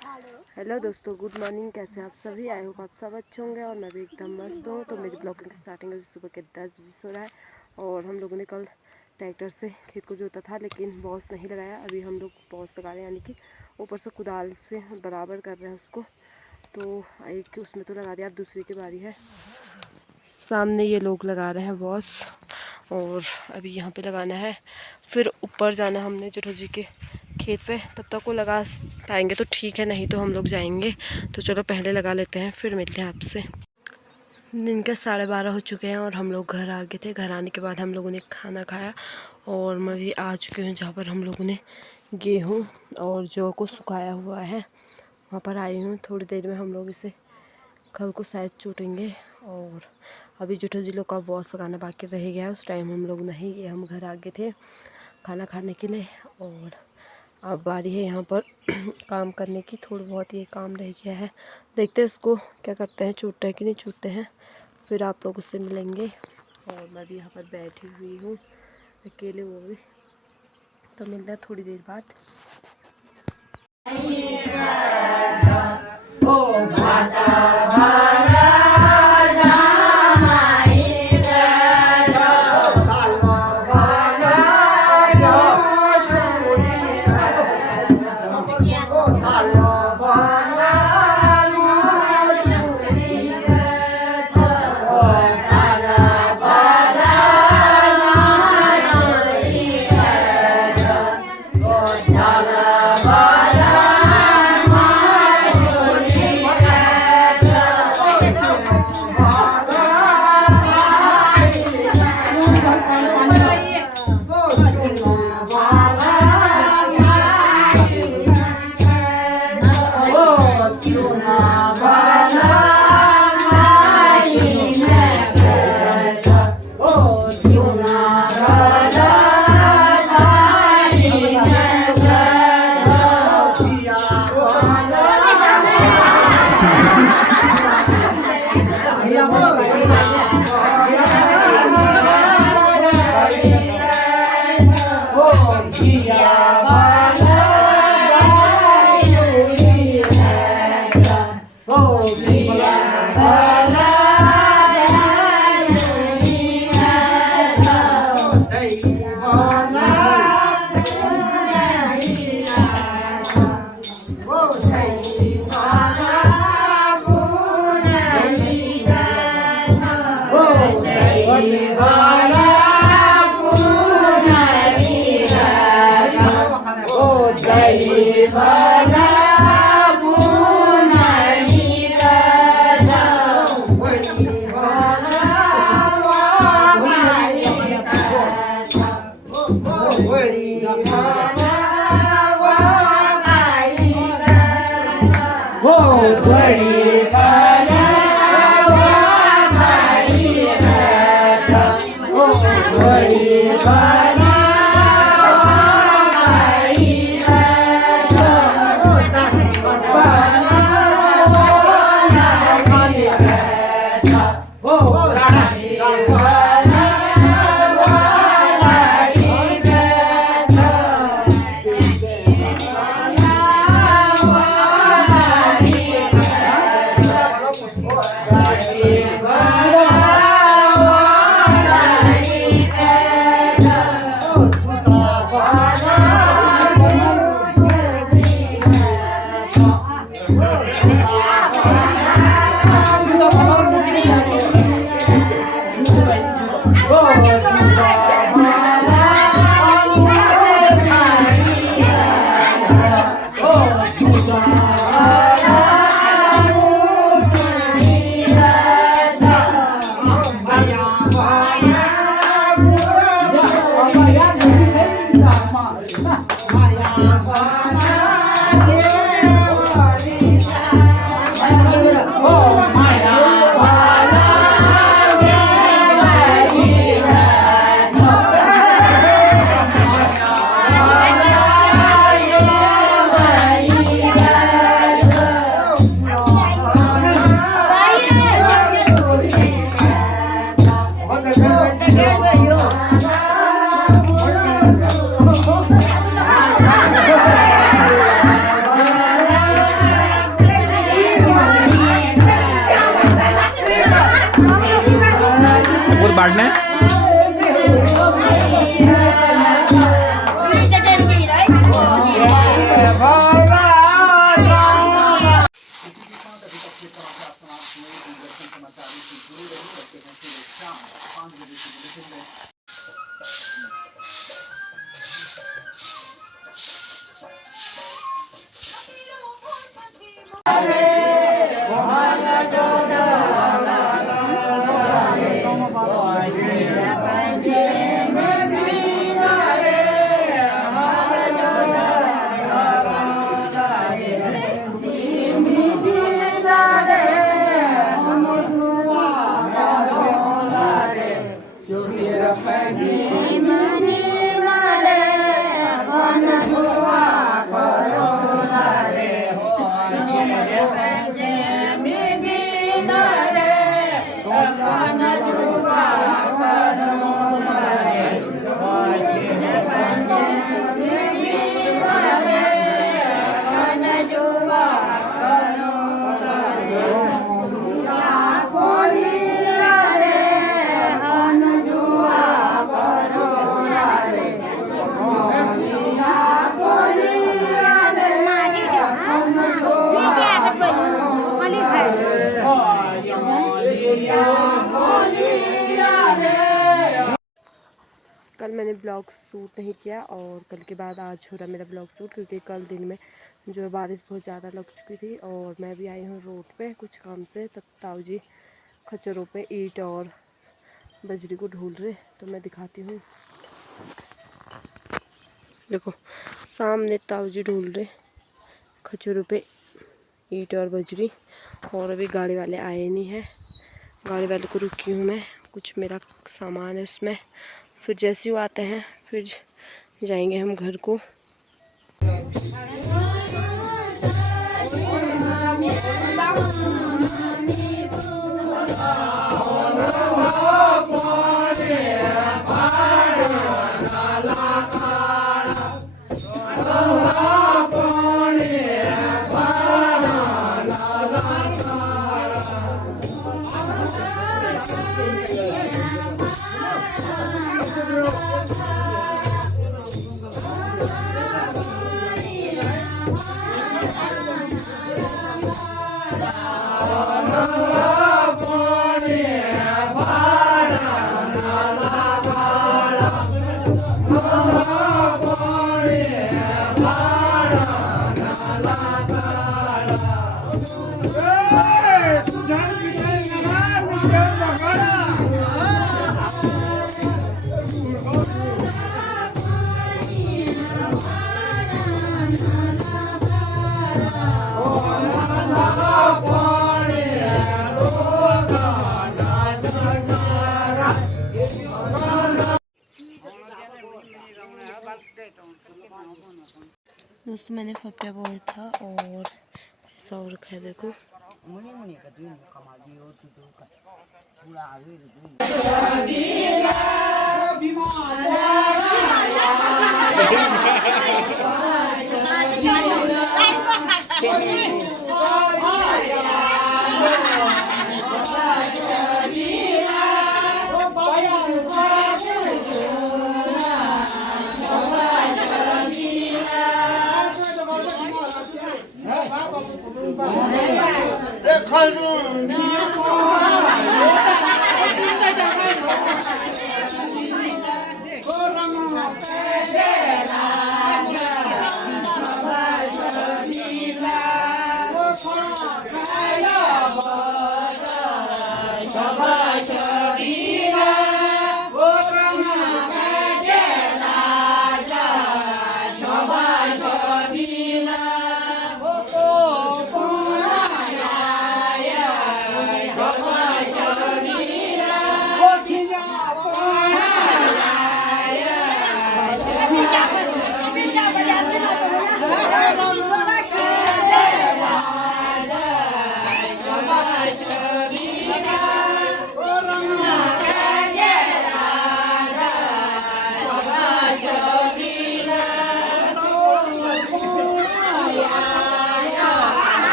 Hello दोस्तों, good morning. कैसे आप सभी? आई होप आप सब अच्छे होंगे और मैं भी एकदम मस्त हूँ। तो मेरी ब्लॉगिंग स्टार्टिंग अभी सुबह के 10 बजे से हो रहा है और हम लोगों ने कल ट्रैक्टर से खेत को जोता था, लेकिन बॉस नहीं लगाया। अभी हम लोग बॉस लगा रहे हैं, यानी कि ऊपर से कुदाल से बराबर कर रहे हैं उसको। तो एक उसमें तो लगा दिया, अब दूसरी की बारी है। सामने ये लोग लगा रहे हैं बॉस, और अभी यहाँ पे लगाना है, फिर ऊपर जाना है हमने जेठो जी के खेत पे। तब तक वो लगा पाएंगे तो ठीक है, नहीं तो हम लोग जाएंगे। तो चलो पहले लगा लेते हैं, फिर मिलते हैं आपसे। दिन के 12:30 हो चुके हैं और हम लोग घर आ गए थे। घर आने के बाद हम लोगों ने खाना खाया और मैं भी आ चुकी हूँ जहाँ पर हम लोगों ने गेहूँ और जौ को सुखाया हुआ है, वहाँ पर आई हूँ। थोड़ी देर में हम लोग इसे कल को शायद चूटेंगे। और अभी जेठो जी लोग का बॉस लगाना बाकी रह गया है, उस टाइम हम लोग नहीं गए, हम घर आ गए थे खाना खाने के लिए। और अब बारी है यहाँ पर काम करने की। थोड़ा बहुत ये काम रह गया है, देखते हैं इसको क्या करते हैं, छूटते हैं कि नहीं छूटते हैं, फिर आप लोगों से मिलेंगे। और मैं भी यहाँ पर बैठी हुई हूँ अकेले, वो भी। तो मिलते हैं थोड़ी देर बाद। काढणे कल मैंने ब्लॉग शूट नहीं किया और कल के बाद आज हो रहा मेरा ब्लॉग शूट, क्योंकि कल दिन में जो है बारिश बहुत ज़्यादा लग चुकी थी और मैं भी आई हूँ रोड पे कुछ काम से। तब ताऊ जी खच्चरों पे ईंट और बजरी को ढूंढ रहे, तो मैं दिखाती हूँ। देखो सामने ताऊ जी ढूंढ रहे खच्चरों पे ईंट और बजरी, और अभी गाड़ी वाले आए नहीं है। गाड़ी वाले को रुकी हूँ मैं, कुछ मेरा सामान है उसमें, फिर जैसे ही वो आते हैं फिर जाएंगे हम घर को। दोस्तों मैंने फप्या बोया था और ऐसा और रखा है, देखो।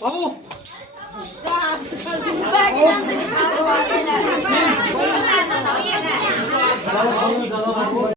바보!